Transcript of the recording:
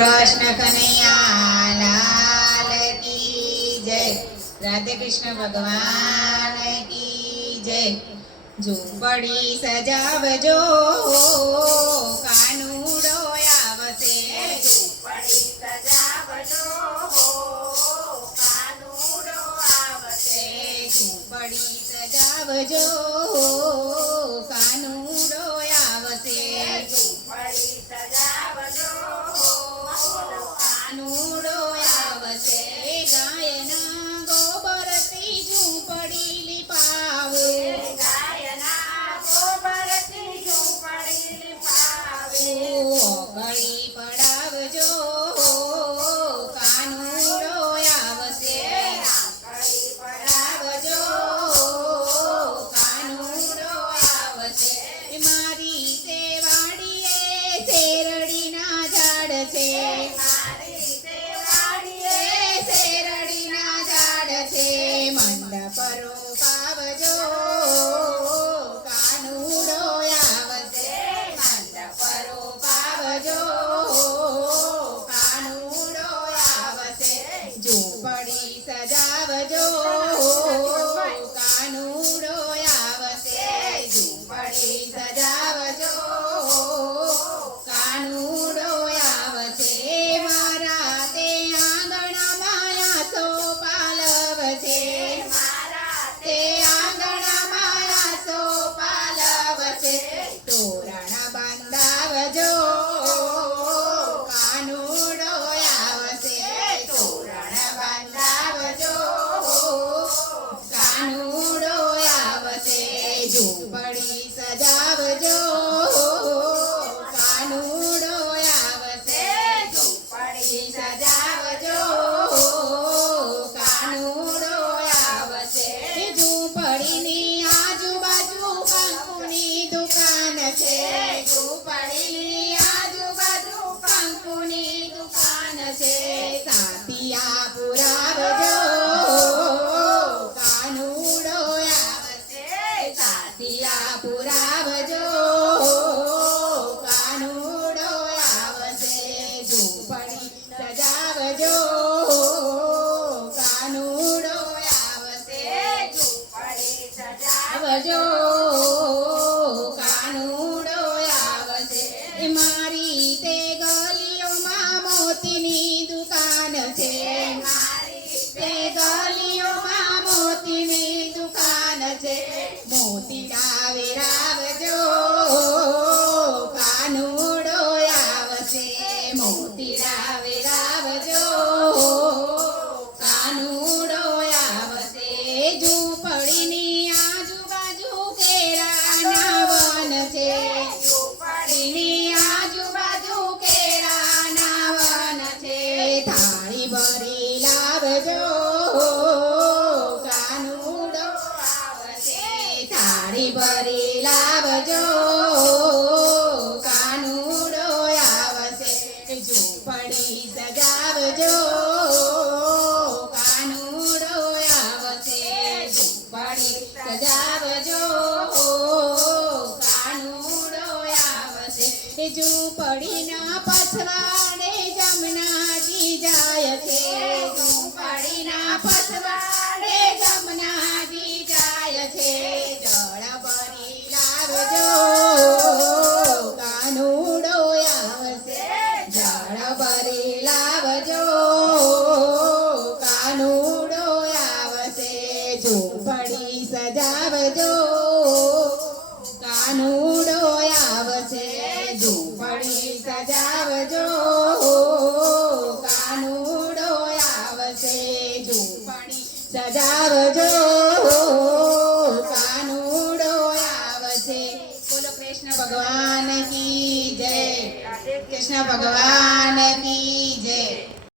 कृष्ण कन्हैया लाल की जय। राधे कृष्ण भगवान की जय। झूंपड़ी सजावजो कानूड़ो आवसे। झूंपड़ी सजावजो कानूड़ो आवसे। झूंपड़ी सजावजो कानूड़ो आवसे। झूंपड़ी सजावजो कानूड़ो आवसे। गायना गोबरथी झूंपड़ी लिपावे। गायना गोबरथी झूंपड़ी लिपावे। ओगળી પડાવજો કાનુડો આવશે। આંગળી પડાવજો કાનુડો આવશે। મારી સેવાડીએ શેરડીના ઝાડ છે। મારી સેવાડીએ શેરડીના ઝાડ છે। મંડપરો પાવજો કાનુડો આવશે। મંડપરો પાવજો કાનુડો આવશે। ઝૂંપડી સજાવજો કાનુડો આવશે। ઝૂંપડી સજાવજો કાનુડો આવશે। મારા તે આંગણામાં આસો પાલવ છે। મારા તે આંગણામાં આસો પાલવ છે। તોરણ બંધાવજો કાનુડો આવશે। તોરણ બંધાવજો કાનુડો આવશે। ઝૂંપડી સજાવજો કાનુડો આવશે। ઝૂંપડી સજાવજો કાનુડો આવશે। ઝૂંપડીની આજુબાજુ કંકુની દુકાન છે। ઝૂંપડીની આજુબાજુ કંકુની દુકાન છે। સાતિયા પુરાવજો કાનુડો આવશે। સાતિયા પુરાવજો કાનુડો આવશે। ઝૂંપડી સજાવજો કાનુડો આવશે। ઝૂંપડી આવજો કાનુડો આવશે। મારી તે ગલીઓમાં મોતીની દુકાન છે। મારી તે ગલીઓમાં મોતીની દુકાન છે। મોતી વેરાવજો કાનુડો આવશે। મોતી વેરાવજો કાનુડો આવશે। ઝૂંપડીની આજુબાજુ કેળાના વન છે। ઝૂંપડીની આજુબાજુ કેળાના વન છે। થાળી ભરી લાવજો કાનુડો આવશે। થાળી ભરી લાવજો કાનુડો આવશે। ઝૂંપડી સજાવજો કાનુડો આવશે। ઝૂંપડી સજાવજો કાનુડો આવશે। ઝૂંપડીના પછવાડે જમનાજી જાય છે। ઝૂંપડીના પછવાડે જમનાજી જાય છે। જળ ભરી લાવજો કાનુડો આવશે। જળ ભરી લાવજો કાનુડો આવશે। ઝૂંપડી સજાવજો કાનુડો આવશે। ઝૂંપડી સજાવજો કાનુડો આવશે। ઝૂંપડી સજાવજો કાનુડો આવશે। બોલો કૃષ્ણ ભગવાન की जय। कृष्ण भगवान